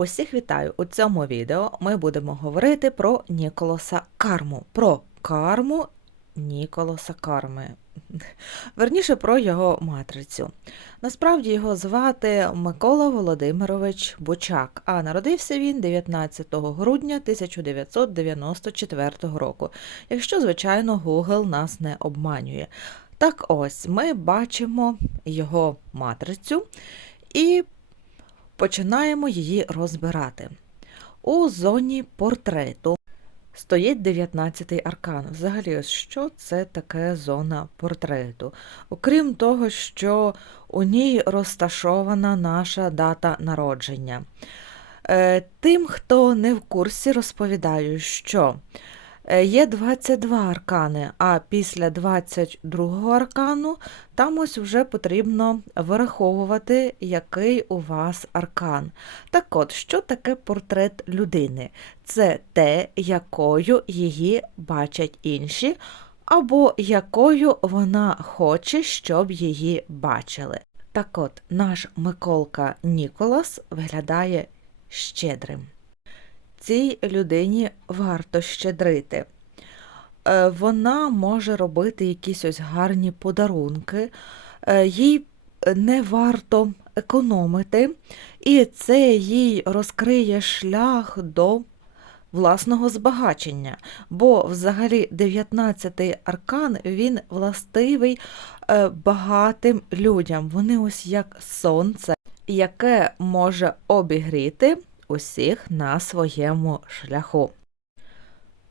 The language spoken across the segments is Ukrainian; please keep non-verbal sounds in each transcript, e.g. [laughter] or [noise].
Усіх вітаю! У цьому відео ми будемо говорити про Ніколаса Карму. Про карму Ніколаса Карми. [laughs] Верніше про його матрицю. Насправді його звати Микола Володимирович Бучак, а народився він 19 грудня 1994 року, якщо, звичайно, Google нас не обманює. Так ось ми бачимо його матрицю і починаємо її розбирати. У зоні портрету стоїть 19-й аркан. Взагалі, що це таке зона портрету? Окрім того, що у ній розташована наша дата народження. Е, Тим, хто не в курсі, розповідаю, що є 22 аркани, а після 22 аркану там ось вже потрібно вираховувати, який у вас аркан. Так от, що таке портрет людини? Це те, якою її бачать інші, або якою вона хоче, щоб її бачили. Так от, наш Миколка Ніколас виглядає щедрим. Цій людині варто щедрити. Е, Вона може робити якісь ось гарні подарунки, е, їй не варто економити, і це їй розкриє шлях до власного збагачення. Бо взагалі 19-й аркан він властивий е, багатим людям. Вони ось як сонце, яке може обігріти усіх на своєму шляху.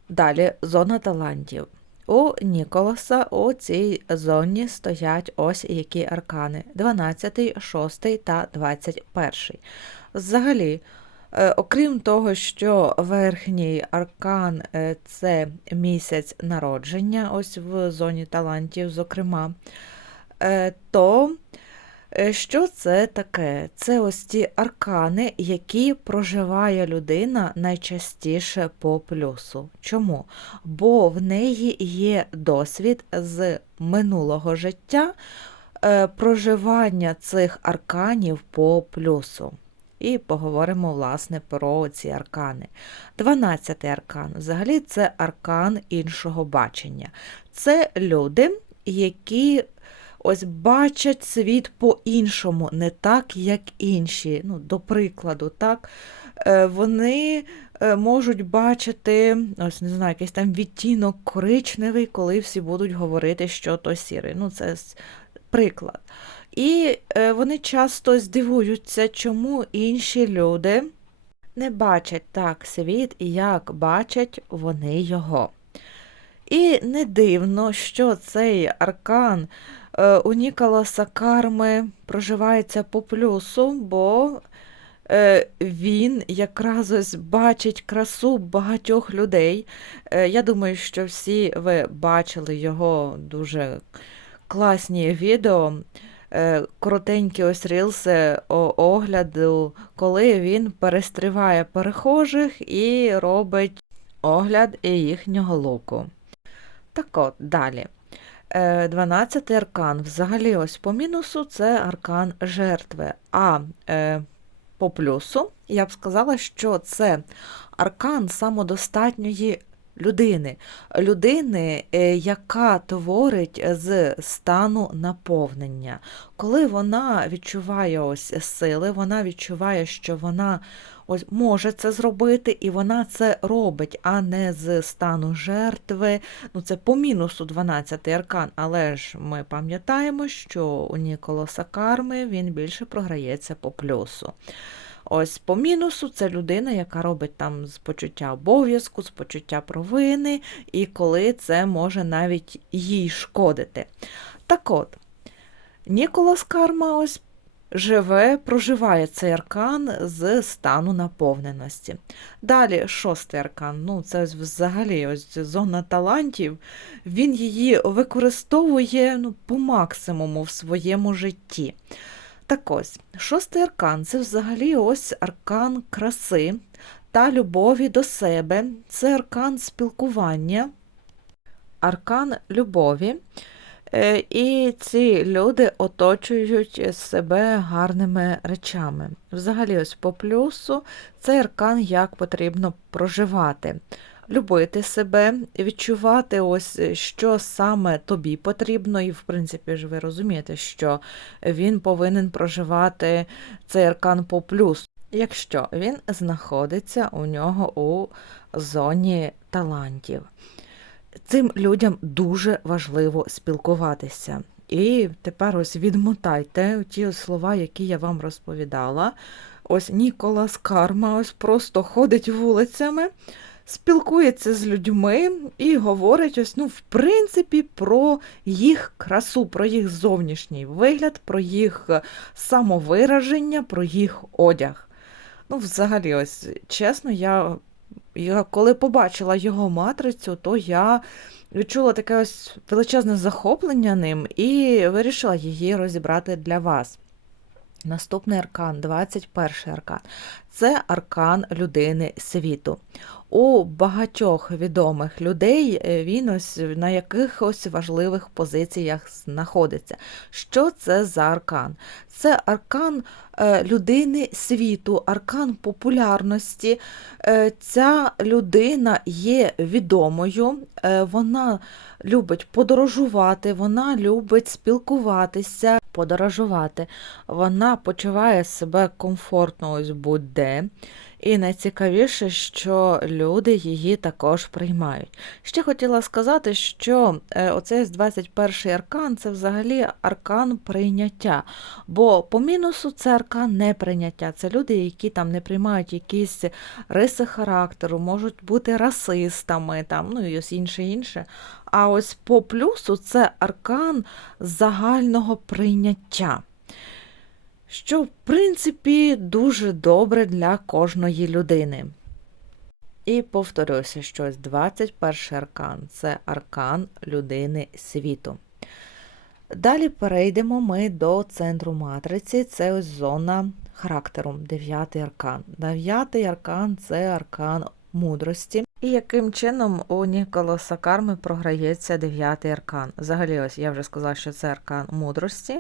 Далі зона талантів. У Ніколаса у цій зоні стоять ось які аркани: 12, 6 та 21. Взагалі, е, окрім того, що верхній аркан е, це місяць народження, ось в зоні талантів, зокрема, е, то Що це таке? Це ось ті аркани, які проживає людина найчастіше по плюсу. Чому? Бо в неї є досвід з минулого життя е, проживання цих арканів по плюсу. І поговоримо, власне, про ці аркани. 12 аркан взагалі це аркан іншого бачення. Це люди, які ось бачать світ по-іншому, не так, як інші. Ну, До прикладу, так, е, вони е, можуть бачити, ось не знаю, якийсь там відтінок коричневий, коли всі будуть говорити, що то сірий. Ну, це приклад. І е, вони часто здивуються, чому інші люди не бачать так світ, як бачать вони його. І не дивно, що цей аркан у Ніколаса Карми проживається по плюсу, бо е, він якраз ось бачить красу багатьох людей. Е, я думаю, що всі ви бачили його дуже класні відео. Коротенькі ось рілси огляду, коли він перестріває перехожих і робить огляд їхнього луку. Так от, далі. 12 е, аркан. Взагалі, ось по мінусу це аркан жертви. А е, по плюсу я б сказала, що це аркан самодостатньої людини, людини, е, яка творить з стану наповнення. Коли вона відчуває ось сили, вона відчуває, що вона ось може це зробити, і вона це робить, а не з стану жертви. Ну, Це по мінусу 12 аркан, але ж ми пам'ятаємо, що у Ніколаса Карми він більше програється по плюсу. Ось по мінусу це людина, яка робить там з почуття обов'язку, з почуття провини, і коли це може навіть їй шкодити. Так от, Ніколас Карма ось живе, проживає цей аркан з стану наповненості. Далі шостий аркан, ну це взагалі ось зона талантів, він її використовує ну, по максимуму в своєму житті. Так ось, шостий аркан це взагалі ось аркан краси та любові до себе, це аркан спілкування, аркан любові. Е, І ці люди оточують себе гарними речами. Взагалі, ось по плюсу цей аркан як потрібно проживати. Любити себе, відчувати, ось що саме тобі потрібно, і в принципі ж ви розумієте, що він повинен проживати цей аркан по плюсу, якщо він знаходиться у нього у зоні талантів. Цим людям дуже важливо спілкуватися. І тепер ось відмотайте ті слова, які я вам розповідала. Ось Ніколас Карма ось просто ходить вулицями, спілкується з людьми і говорить, ось, ну, в принципі, про їх красу, про їх зовнішній вигляд, про їх самовираження, про їх одяг. Ну, взагалі, ось чесно, я я коли побачила його матрицю, то я відчула таке ось величезне захоплення ним і вирішила її розібрати для вас. Наступний аркан, 21 аркан. Це аркан людини світу. У багатьох відомих людей е, він ось на якихось важливих позиціях знаходиться. Що це за аркан? Це аркан е, людини світу, аркан популярності. Е, ця людина є відомою, вона любить подорожувати, вона любить спілкуватися, подорожувати. Вона почуває себе комфортно ось будь-де. І найцікавіше, що люди її також приймають. Ще хотіла сказати, що е, оцей 21 аркан це взагалі аркан прийняття. Бо по мінусу це аркан неприйняття. Це люди, які там не приймають якісь риси характеру, можуть бути расистами, там, ну і ось інше інше. А ось по плюсу це аркан загального прийняття що, в принципі, дуже добре для кожної людини. І повторюся, що 21 аркан це аркан людини світу. Далі перейдемо ми до центру матриці, це ось зона характеру, дев'ятий аркан. Дев'ятий аркан це аркан мудрості. І яким чином у Ніколаса Карми програється дев'ятий аркан? Взагалі, ось я вже сказала, що це аркан мудрості,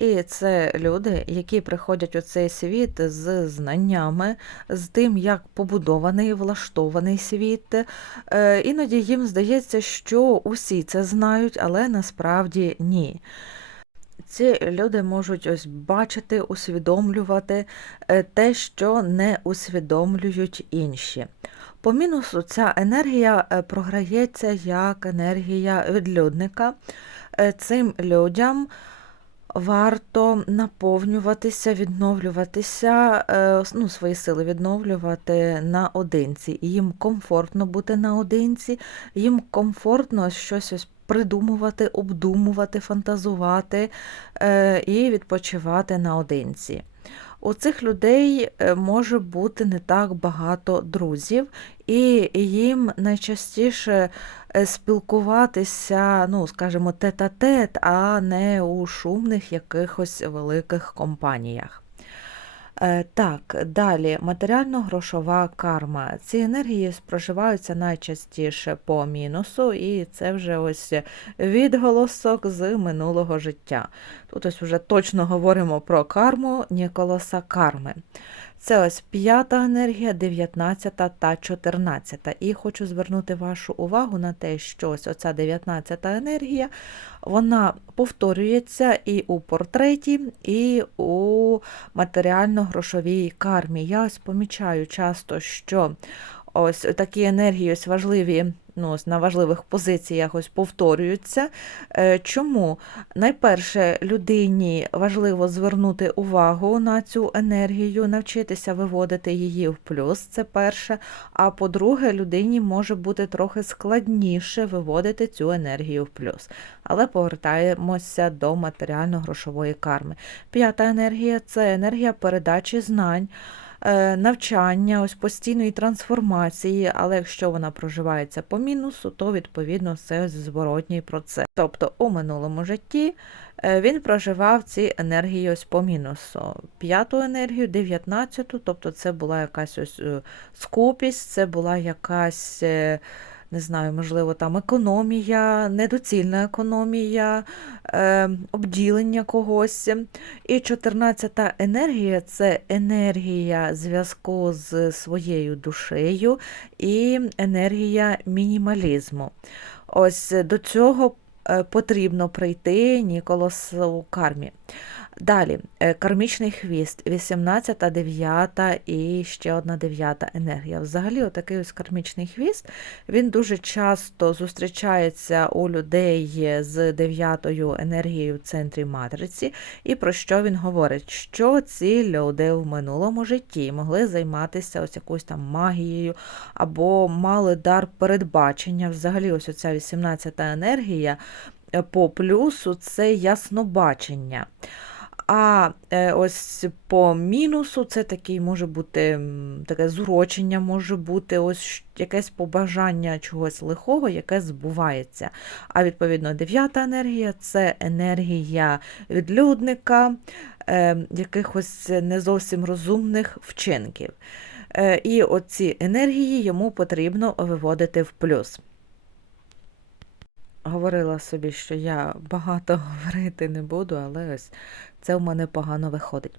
і це люди, які приходять у цей світ з знаннями, з тим, як побудований, влаштований світ. Е, іноді їм здається, що усі це знають, але насправді ні. Ці люди можуть ось бачити, усвідомлювати е, те, що не усвідомлюють інші. По мінусу ця енергія е, програється як енергія відлюдника. Е, цим людям варто наповнюватися, відновлюватися, е, ну, свої сили відновлювати наодинці. Їм комфортно бути наодинці, їм комфортно щось ось придумувати, обдумувати, фантазувати і відпочивати наодинці. У цих людей е, може бути не так багато друзів, і їм найчастіше е, спілкуватися, ну, скажімо, тет-а-тет, а не у шумних якихось великих компаніях. Е, так, далі матеріально-грошова карма. Ці енергії проживаються найчастіше по мінусу, і це вже ось відголосок з минулого життя. Тут ось вже точно говоримо про карму Ніколаса Карми. Це ось п'ята енергія, 19 та 14. І хочу звернути вашу увагу на те, що ось оця 19 енергія, вона повторюється і у портреті, і у матеріально-грошовій кармі. Я ось помічаю часто, що ось такі енергії ось важливі ну, на важливих позиціях ось повторюються. Е, чому? Найперше, людині важливо звернути увагу на цю енергію, навчитися виводити її в плюс, це перше. А по-друге, людині може бути трохи складніше виводити цю енергію в плюс. Але повертаємося до матеріально-грошової карми. П'ята енергія це енергія передачі знань. Е, навчання, ось постійної трансформації, але якщо вона проживається по мінусу, то відповідно це зворотній процес. Тобто у минулому житті е, він проживав ці енергії ось по мінусу. П'яту енергію, дев'ятнадцяту, тобто це була якась ось е, скупість, це була якась не знаю, можливо, там економія, недоцільна економія, е, обділення когось. І 14 енергія це енергія зв'язку з своєю душею і енергія мінімалізму. Ось до цього е, потрібно прийти Ніколасу кармі. Далі, е, кармічний хвіст, 18, 9 і ще одна 9 енергія. Взагалі, отакий ось кармічний хвіст, він дуже часто зустрічається у людей з 9 енергією в центрі матриці. І про що він говорить? Що ці люди в минулому житті могли займатися ось якоюсь там магією або мали дар передбачення. Взагалі, ось оця 18 енергія е, по плюсу це яснобачення. А е, ось по мінусу це такий може бути таке зурочення, може бути ось якесь побажання чогось лихого, яке збувається. А відповідно, дев'ята енергія це енергія відлюдника, е, якихось не зовсім розумних вчинків. Е, і оці енергії йому потрібно виводити в плюс говорила собі, що я багато [laughs] говорити не буду, але ось це в мене погано виходить.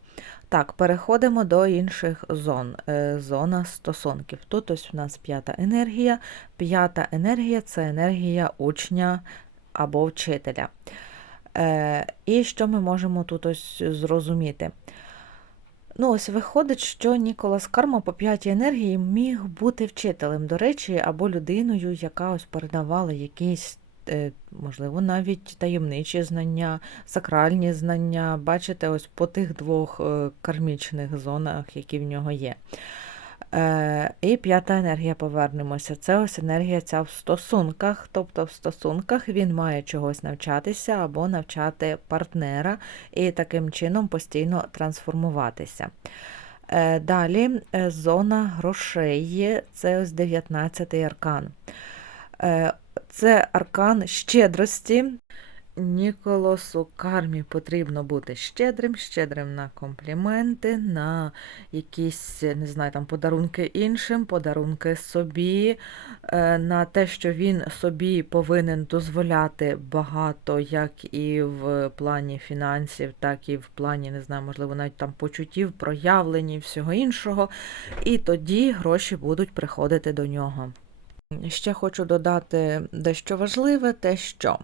Так, переходимо до інших зон. Е, зона стосунків. Тут ось у нас п'ята енергія. П'ята енергія це енергія учня або вчителя. Е, і що ми можемо тут ось зрозуміти? Ну, ось виходить, що Ніколас Карма по п'ятій енергії міг бути вчителем, до речі, або людиною, яка ось передавала якісь можливо, навіть таємничі знання, сакральні знання. Бачите, ось по тих двох е, кармічних зонах, які в нього є. Е, і п'ята енергія повернемося. Це ось енергія ця в стосунках. Тобто в стосунках він має чогось навчатися або навчати партнера і таким чином постійно трансформуватися. Далі зона грошей, це ось 19-й аркан. Це аркан щедрості. Ніколосу кармі потрібно бути щедрим, щедрим на компліменти, на якісь, не знаю, там подарунки іншим, подарунки собі, е, на те, що він собі повинен дозволяти багато, як і в плані фінансів, так і в плані, не знаю, можливо, навіть там почуттів, проявлень і всього іншого. І тоді гроші будуть приходити до нього. Ще хочу додати дещо важливе, те, що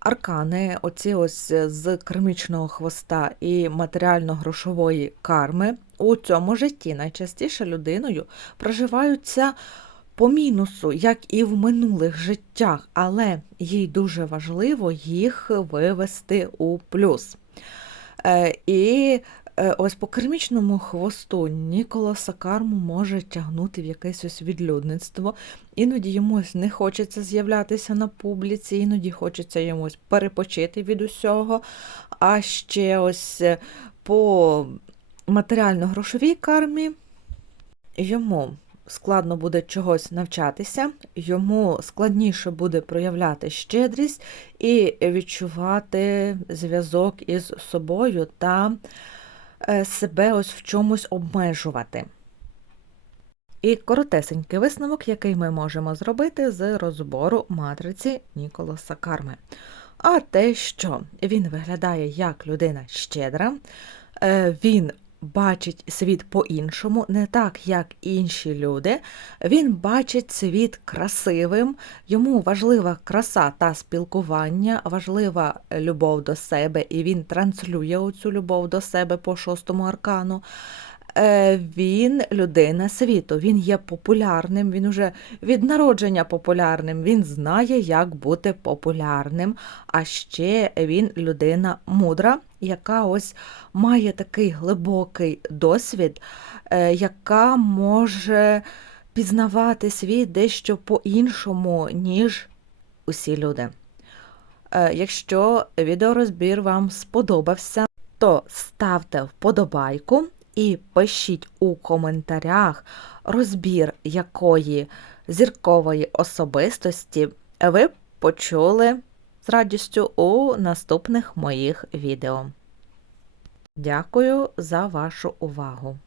аркани, оці ось з кармічного хвоста і матеріально-грошової карми у цьому житті найчастіше людиною проживаються по мінусу, як і в минулих життях, але їй дуже важливо їх вивести у плюс. Е, і ось по кермічному хвосту Ніколаса Карму може тягнути в якесь ось відлюдництво. Іноді йому не хочеться з'являтися на публіці, іноді хочеться йому перепочити від усього. А ще ось е, по матеріально-грошовій кармі йому складно буде чогось навчатися, йому складніше буде проявляти щедрість і відчувати зв'язок із собою та Е, себе ось в чомусь обмежувати. І коротесенький висновок, який ми можемо зробити з розбору матриці Ніколаса Карми. А те, що він виглядає як людина щедра, е, він бачить світ по-іншому, не так, як інші люди. Він бачить світ красивим, йому важлива краса та спілкування, важлива любов до себе, і він транслює оцю любов до себе по шостому аркану. Е, він людина світу, він є популярним, він уже від народження популярним, він знає, як бути популярним. А ще він людина мудра, яка ось має такий глибокий досвід, е, яка може пізнавати світ дещо по-іншому, ніж усі люди. Е, якщо відеорозбір вам сподобався, то ставте вподобайку і пишіть у коментарях розбір якої зіркової особистості ви почули з радістю у наступних моїх відео. Дякую за вашу увагу!